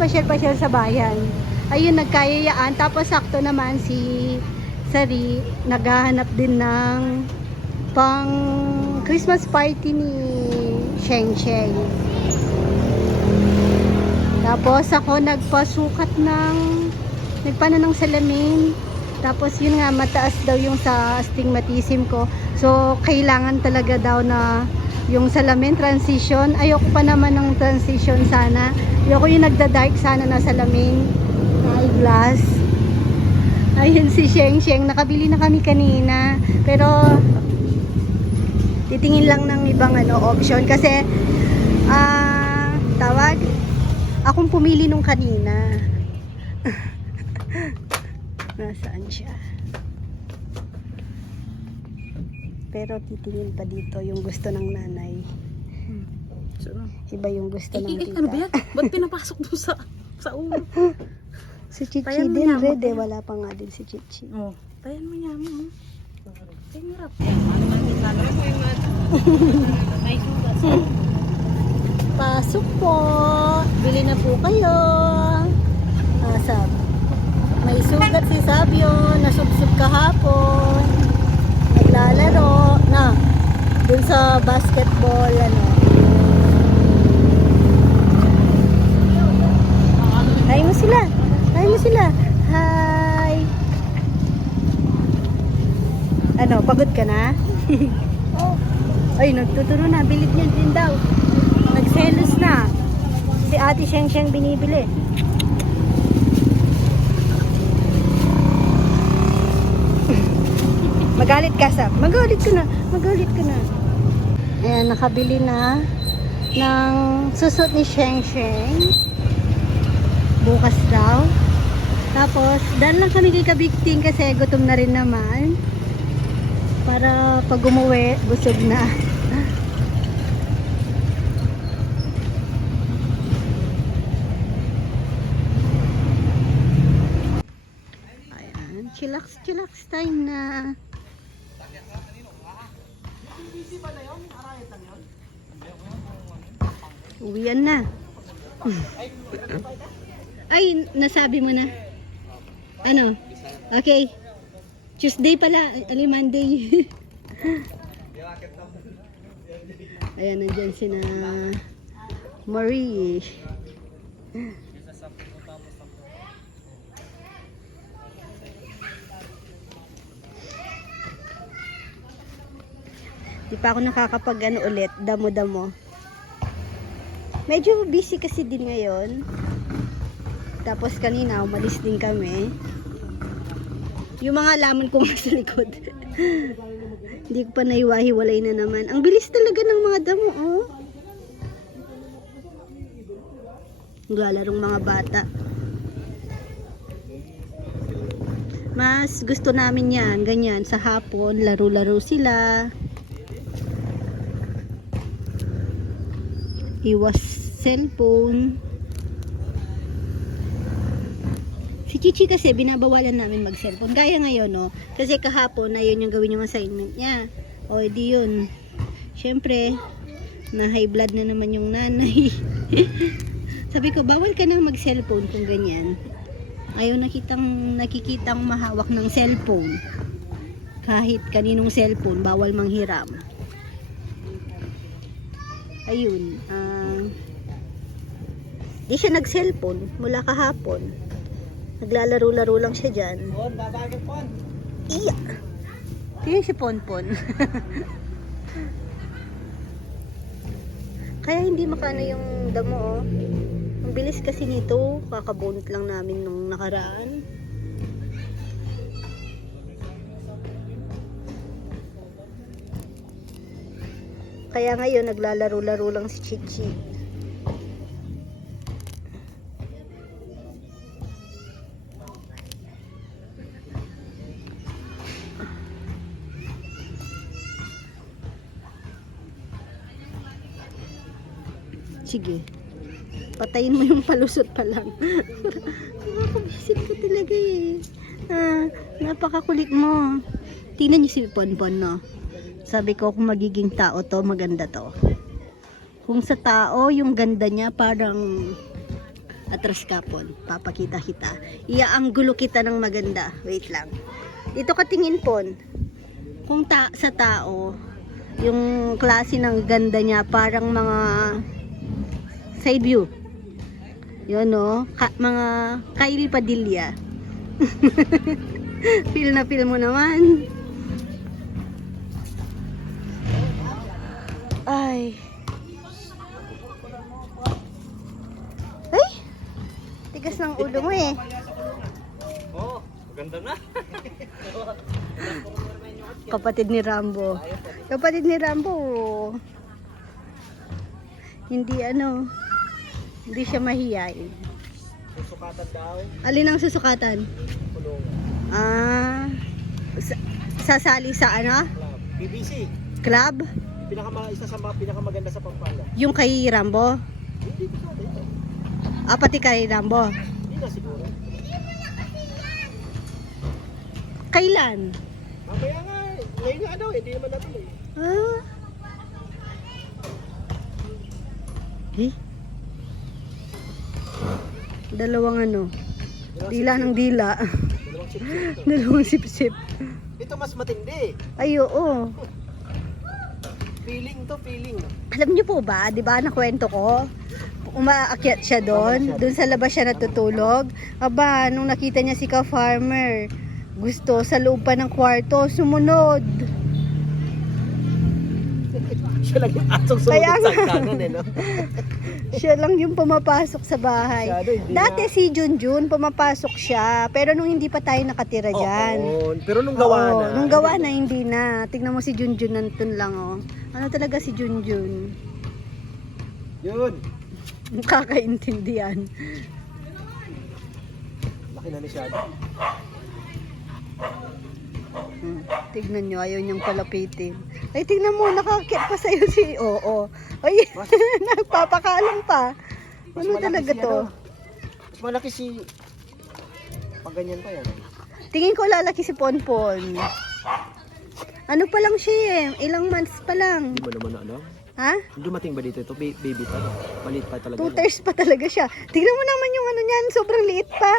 nakakapasyal-pasyal sa bayan. Ayun, nagkayayaan. Tapos sakto naman si Sari, naghahanap din ng pang Christmas party ni Sheng Sheng. Tapos ako nagpasukat ng nagpano ng salamin. Tapos yun nga mataas daw yung sa astigmatism ko. So kailangan talaga daw na yung salamin transition. Ayoko pa naman ng transition sana. Ayoko yung nagda-dark sana na salamin na eyeglass. Ayun si Sheng Sheng. Nakabili na kami kanina. Pero titingin lang ng ibang ano option kasi ah tawag akong pumili nung kanina nasaan siya pero titingin pa dito yung gusto ng nanay So, ano? iba yung gusto Eh, ng eh, tita ano ba yan? Ba't pinapasok mo sa sa ulo? si Chichi Tayan din red eh wala pa nga din si Chichi Oh, tayan mo niya mo. Tingirap. Pasok po. Bili na po kayo. Ah, sab. May sugat si Sabio. Nasubsob kahapon. Naglalaro. Na. Dun sa basketball. Ano. Hi mo sila. Hi mo sila. Hi. Ano, pagod ka na? Ay, nagtuturo na. Bilid niya din daw. Nagselos na. Si ate siyang siyang binibili. Magalit ka, Sab. Magalit ka na. Magalit ka na. Ayan, nakabili na ng susot ni Sheng Sheng. Bukas daw. Tapos, dahil lang kami kay Kabigting kasi gutom na rin naman. Para pag umuwi, busog na. Chillax, chillax time na. Uwian na. Ay, nasabi mo na. Ano? Okay. Tuesday pala, ali Monday. Ayan, nandyan si na Marie. Di pa ako nakakapag ano ulit, damo-damo. Medyo busy kasi din ngayon. Tapos kanina, umalis din kami. Yung mga laman ko nga sa likod. Hindi ko pa naiwahiwalay na naman. Ang bilis talaga ng mga damo, oh. Naglalarong mga bata. Mas gusto namin yan, ganyan, sa hapon, laro-laro sila. Iwas cellphone. Si Chichi kasi binabawalan namin mag-cellphone. Gaya ngayon, no? Kasi kahapon na yun yung gawin yung assignment niya. O, di yun. Siyempre, na high blood na naman yung nanay. Sabi ko, bawal ka nang mag-cellphone kung ganyan. Ayaw nakitang, nakikitang mahawak ng cellphone. Kahit kaninong cellphone, bawal manghiram. Ayun. ah di siya nag-cellphone mula kahapon. Naglalaro-laro lang siya dyan. Pon, babagay pon. Iya! Tingnan si Ponpon. Kaya hindi makano yung damo, oh. Ang bilis kasi nito. Kakabunot lang namin nung nakaraan. Kaya ngayon, naglalaro-laro lang si Chichi. Sige. Patayin mo yung palusot pa lang. Nakakabisit ka talaga eh. Ah, napakakulit mo. Tingnan niyo si Ponpon, no? Sabi ko, kung magiging tao to, maganda to. Kung sa tao, yung ganda niya parang atras kapon. Papakita kita. Iaanggulo kita ng maganda. Wait lang. Ito katingin pon. Kung ta sa tao, yung klase ng ganda niya parang mga side view. Yun no, Ka- mga Kylie Padilla. feel na feel mo naman. Ay. Ay! Tigas ng ulo mo eh. Oh, maganda na. Kapatid ni Rambo. Kapatid ni Rambo. Hindi ano, hindi siya mahiyain. Susukatan daw. Alin ang susukatan? Kulungan. Ah, sa- sasali sa ano? Club. PBC. Club? Pinaka isa sa mga pinakamaganda sa Pampanga. Yung kay Rambo? Hindi ko sa dito. Ah, pati kay Rambo. Hindi na siguro. Kailan? Mamaya nga, eh. ngayon nga daw, eh. hindi naman natuloy. Ah. Dalawang ano, dila ng dila. Dalawang sip-sip ito. Mas matindi. Ay, oo. Feeling to, feeling. Alam niyo po ba, 'di ba nakwento ko? Umaakyat siya doon, doon sa labas siya natutulog. Aba, nung nakita niya si ka farmer, gusto sa loob pa ng kwarto, sumunod. Siya lang yung asong sumunod Kaya sa nga. eh, no? Siya lang yung pumapasok sa bahay. Masyado, hindi Dati na- si Junjun, pumapasok siya. Pero nung hindi pa tayo nakatira dyan. Oo, pero nung gawa Oo, na. Nung gawa na, hindi na. Tingnan mo si Junjun nandun lang, oh. Ano talaga si Junjun? Yun. Kakaintindihan. Laki na ni Shadow. Hmm, tignan nyo, ayaw niyang palapitin. Ay, tignan mo, nakakit pa sa'yo si Oo. Ay, Mas- nagpapakalam pa. Mas Ano talaga to? ano, Mas malaki si... Pag ganyan pa yan. Tingin ko lalaki si Ponpon. Ano pa lang siya eh, ilang months pa lang. Hindi mo naman alam. Ha? Dumating ba dito ito? Ba- baby pa, no? Malit pa talaga. Years pa talaga siya. Tingnan mo naman yung ano niyan, sobrang liit pa.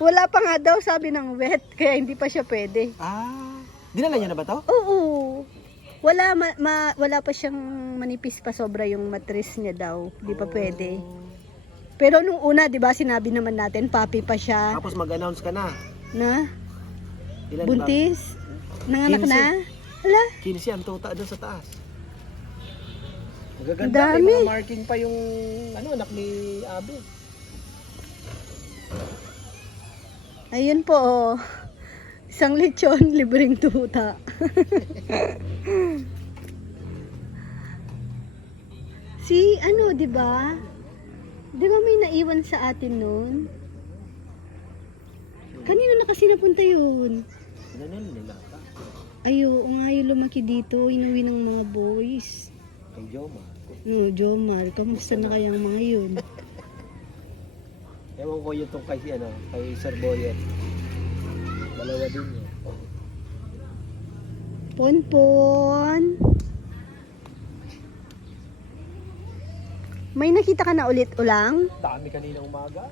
Wala pa nga daw sabi ng wet, kaya hindi pa siya pwede. Ah, dinala niya na ba to? Oo. Wala ma, ma- wala pa siyang manipis pa sobra yung matris niya daw. Hindi pa pwede. Pero nung una, 'di ba, sinabi naman natin papi pa siya Tapos mag-announce ka na. na Ilan buntis. Nanganak 15. na. Hala, Ba? 15 ang tuta doon sa taas. Magaganda. Dami. May mga marking pa yung ano, anak ni Abe. ayun po oh. Isang lechon, libreng tuta. si ano, 'di ba? 'Di ba may naiwan sa atin noon? Kanino na kasi napunta yun? Ano nila pa? Ayo, nga yung lumaki dito, inuwi ng mga boys. Kay Joma. No, Jomar, kamusta na kayang mga yun? Ewan ko yung tong kay, ano, kay Sir Boyet. Dalawa din yun. Ponpon! May nakita ka na ulit ulang? Dami kanina umaga.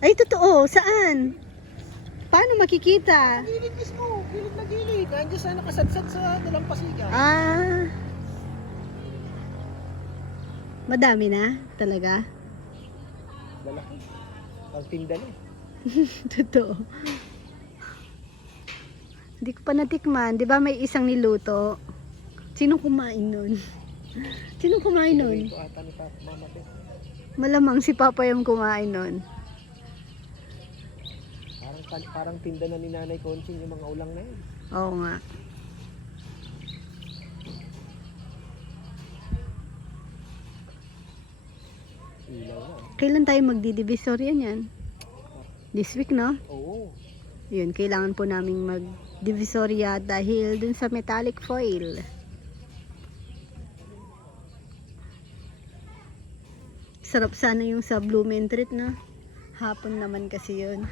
Ay, totoo. Saan? Paano makikita? Gilid mismo, gilid na gilid. Nandiyan sa nakasadsad sa dalampasigan. Ah. Madami na talaga. Lalaki. Ang tinda niya. Totoo. Hindi ko pa natikman. Di ba may isang niluto? Sino kumain nun? Sino kumain nun? Malamang si Papa yung kumain nun. Parang, parang tinda na ni Nanay Conching yung mga ulang na yun. Oo nga. Kailan tayo magdidivisorya niyan? This week, no? Oo. Yun, kailangan po naming magdivisorya dahil dun sa metallic foil. Sarap sana yung sa Blumentritt na. Hapon naman kasi yun.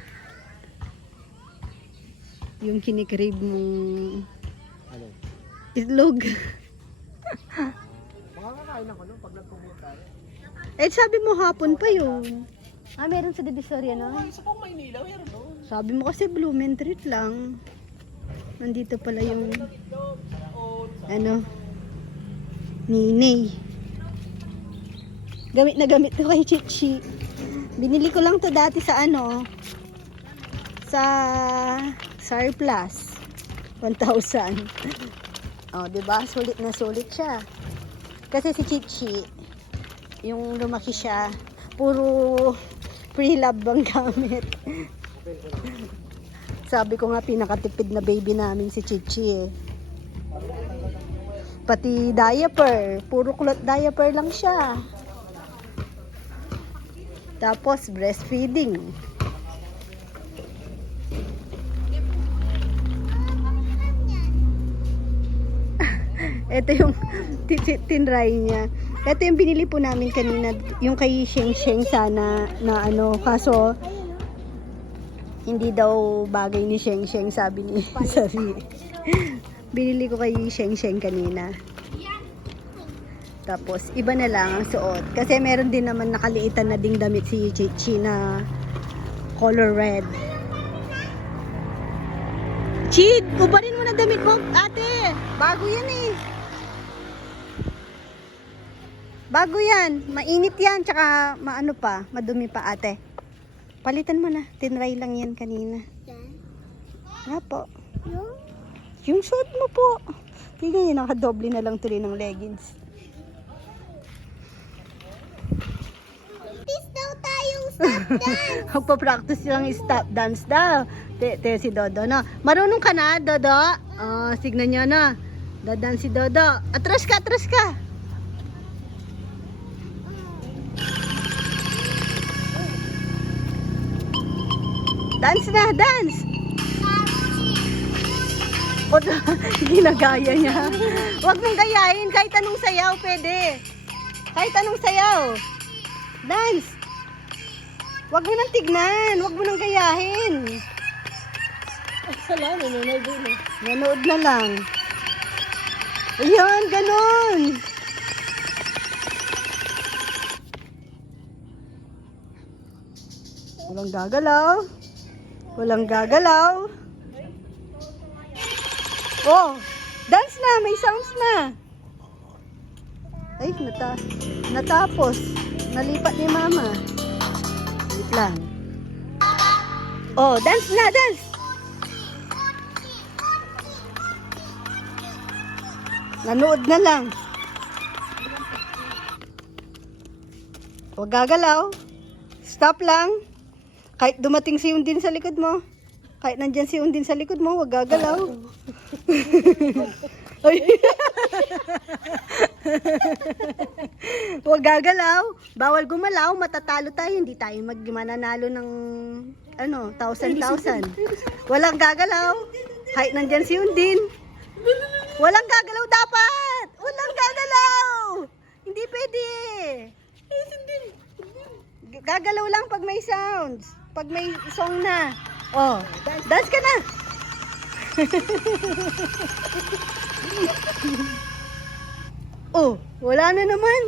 Yung kinikrib mong Ano? itlog. Makakakain ako no pag nagpumunta eh, sabi mo hapon pa yun. Ah, meron sa Divisoria na? Sa pang Maynila, meron doon. Sabi mo kasi Blumentritt lang. Nandito pala yung ano Ninay. Gamit na gamit to kay Chichi. Binili ko lang to dati sa ano sa Surplus 1,000. Oh, 'di ba? Sulit na sulit siya. Kasi si Chichi yung lumaki siya, puro pre-love ang gamit. Sabi ko nga pinakatipid na baby namin si Chichi eh. Pati diaper, puro kulot diaper lang siya. Tapos breastfeeding. Ito yung ti- ti- tinry niya. Ito yung binili po namin kanina, yung kay Sheng Sheng sana na ano, kaso hindi daw bagay ni Sheng Sheng sabi ni sabi. Binili ko kay Sheng Sheng kanina. Tapos iba na lang ang suot kasi meron din naman nakaliitan na ding damit si Chichi na color red. Chid, ubarin mo na damit mo, ate. Bago yan eh. Bago yan. Mainit yan. Tsaka maano pa. Madumi pa ate. Palitan mo na. Tinry lang yan kanina. Nga po. Yung suot mo po. Tingnan yun. Nakadoble na lang tuloy ng leggings. Practice daw tayong stop dance. Magpa-practice lang yung stop dance daw. Te, te si Dodo na. Marunong ka na, Dodo? Oh, signan nyo na. Dadan si Dodo. Atras ka, atras ka. Dance na, dance. O, ginagaya niya. Huwag mong gayahin. Kahit anong sayaw, pwede. Kahit anong sayaw. Dance. Huwag mo nang tignan. Huwag mo nang gayahin. Wala, nanonood din eh. Nanood na lang. Ayan, ganon. Walang gagalaw. Walang gagalaw. Oh, dance na. May sounds na. Ay, nata natapos. Nalipat ni mama. Wait lang. Oh, dance na, dance. Nanood na lang. Huwag gagalaw. Stop lang. Kahit dumating si Undin sa likod mo. Kahit nandyan si Undin sa likod mo, huwag gagalaw. Ay. huwag gagalaw. Bawal gumalaw. Matatalo tayo. Hindi tayo mag mananalo ng ano, thousand thousand. Walang gagalaw. Kahit nandyan si Undin. Walang gagalaw dapat! Walang gagalaw! Hindi pwede! Gagalaw lang pag may sounds. Pag may song na. Oh, dance ka na! oh, wala na naman.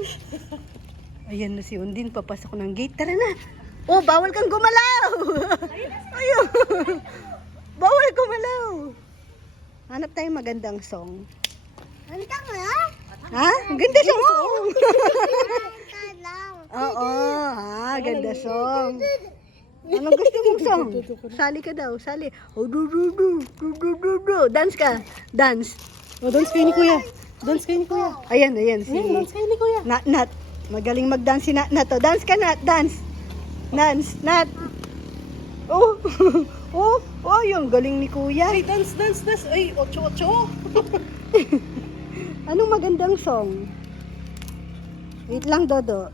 Ayan na si Undin, papasok ng gate. Tara na! Oh, bawal kang gumalaw! Ayun! bawal gumalaw! Hanap tayong magandang song. Ang tanga. Ha? Ang Ganda song! Ka lang. Oo, ha? Ganda song. Anong gusto mong song? Sali ka daw, sali. Oh, du, du, du, du, du, du, du. Dance ka. Dance. O, dance kayo ni Kuya. Dance kayo ni Kuya. Ayan, ayan. Si Ayan, dance kayo ni Kuya. Nat, Nat. Magaling mag-dance si Nat, Nat. Oh, dance ka, Nat. Dance. Dance, Nat. Oh, oh, oh, yung galing ni Kuya. Ay, dance, dance, dance. Ay, ocho, ocho. Anong magandang song? Wait lang, Dodo.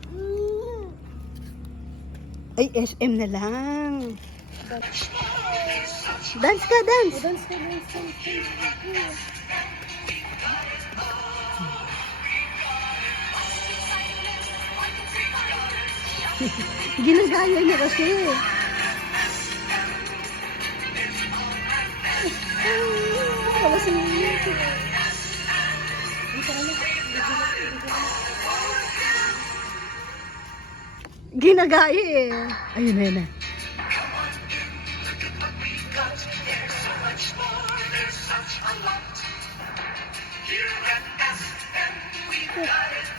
Ay, SM na lang. Dance ka, dance. Dance kayo, dance, dance, dance. Ginagaya niya kasi. Wala si Ginagaya eh. Ayun na, ayun na.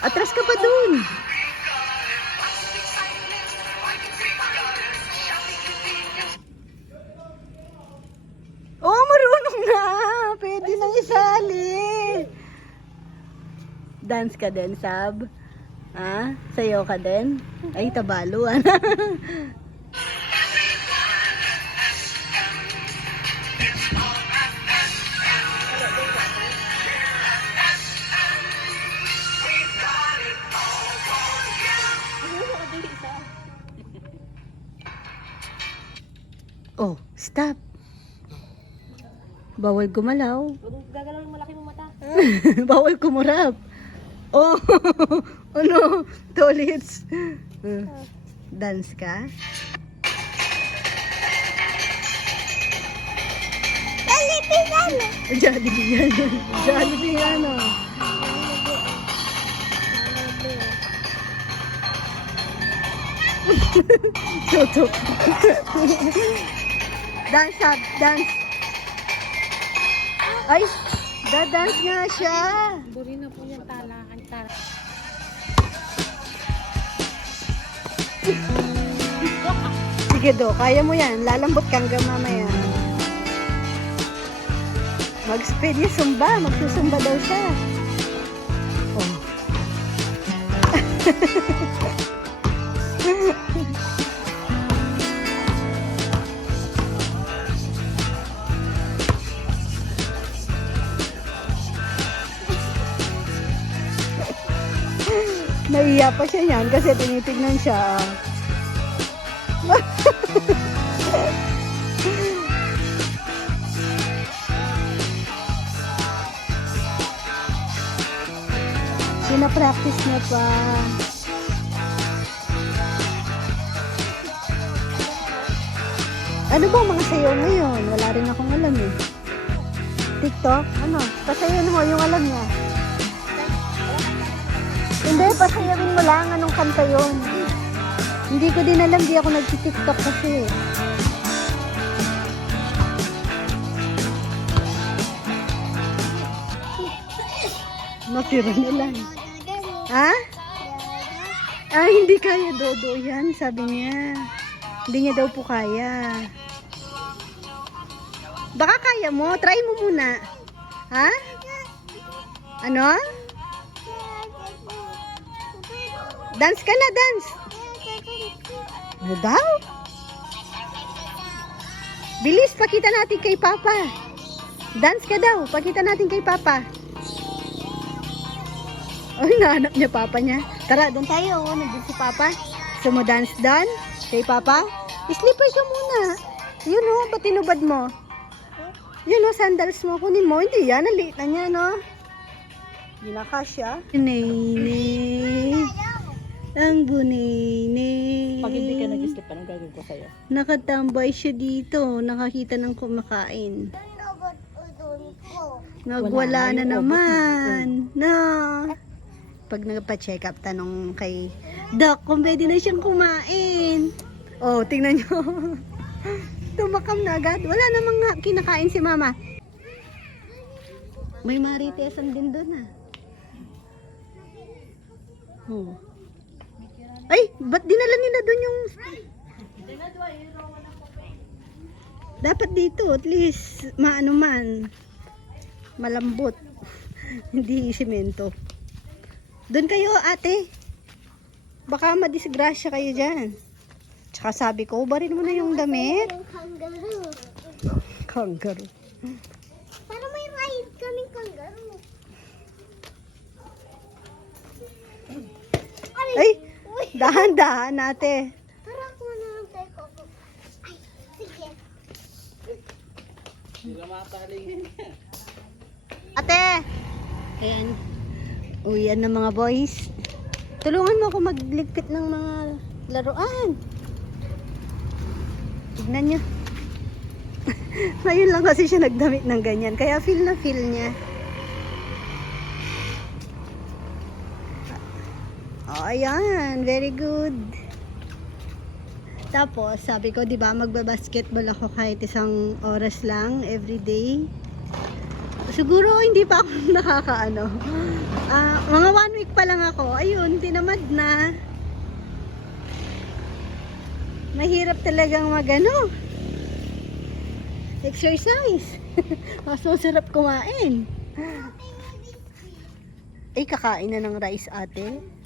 Atras ka pa dun. Oh, marunong na. Pwede nang isali. Dance ka din, Sab. Ha? Sayo ka din? Ay, tabaluan. oh, stop. Bawal gumalaw. Gagalaw yung malaki mong mata. Bawal kumurap. Oh, ano? Tolits. Uh, dance ka? Jollibee yan. Jollibee yan, oh. Tutok. dance up, dance. Ay, da-dance nga siya. Buri na po yung tala. Sige do, kaya mo yan. Lalambot ka hanggang mamaya. Mag-speed yung sumba. Magsusumba daw siya. Oh. Naiya pa siya yan kasi tinitignan siya. Pina-practice niya pa. Ano ba mga sayaw ngayon? Wala rin akong alam eh. TikTok? Ano? Pasayaw mo yung alam niya. Hindi, pasayawin mo lang anong kanta yun. Hindi ko din alam, di ako nag-tiktok kasi. Natira na lang. Ha? Ah, hindi kaya Dodo yan, sabi niya. Hindi niya daw po kaya. Baka kaya mo, try mo muna. Ha? Ano? Dance ka na, dance. Ano daw? Bilis, pakita natin kay Papa. Dance ka daw, pakita natin kay Papa. Ay, nahanap niya Papa niya. Tara, doon tayo. Oh, nandun si Papa. Gusto mo dance doon? Kay Papa? Slipper ka muna. Yun o, ba't tinubad mo? Yun o, sandals mo. Kunin mo. Hindi yan, ang liit na niya, no? Hindi na kasya. Nene. Ang bunene. Pag hindi ka nag-slip, anong gagawin ko sa'yo? Nakatambay siya dito. Nakakita ng kumakain. Nagwala Wala na naman. No. Pag nagpa-check up, tanong kay Doc kung pwede na siyang kumain. Oh, tingnan nyo. Tumakam na agad. Wala namang kinakain si mama. May maritesan din doon ah. Oh. Ay, ba't dinala nila doon yung... Dapat dito, at least, maano man, malambot. Hindi simento. Doon kayo, ate. Baka madisgrasya kayo dyan. Tsaka sabi ko, ubarin mo na yung damit. Kangaroo. Kangaroo. Para may ride kaming kangaroo. Ay! Ay, Uy! Dahan-dahan, ate. Tara, kuha na lang tayo ko. Ay, sige. Ate! Ayan. Uyan ng mga boys. Tulungan mo ako magligpit ng mga laruan. Tignan niyo. Ngayon lang kasi siya nagdamit ng ganyan. Kaya feel na feel niya. Oh, ayan. Very good. Tapos, sabi ko, di ba, magbabasketball ako kahit isang oras lang every day. Siguro, hindi pa ako nakakaano. Ah, mga one week pa lang ako. Ayun, tinamad na. Mahirap talagang magano. Exercise. Mas masarap kumain. Ay, kakain na ng rice ate.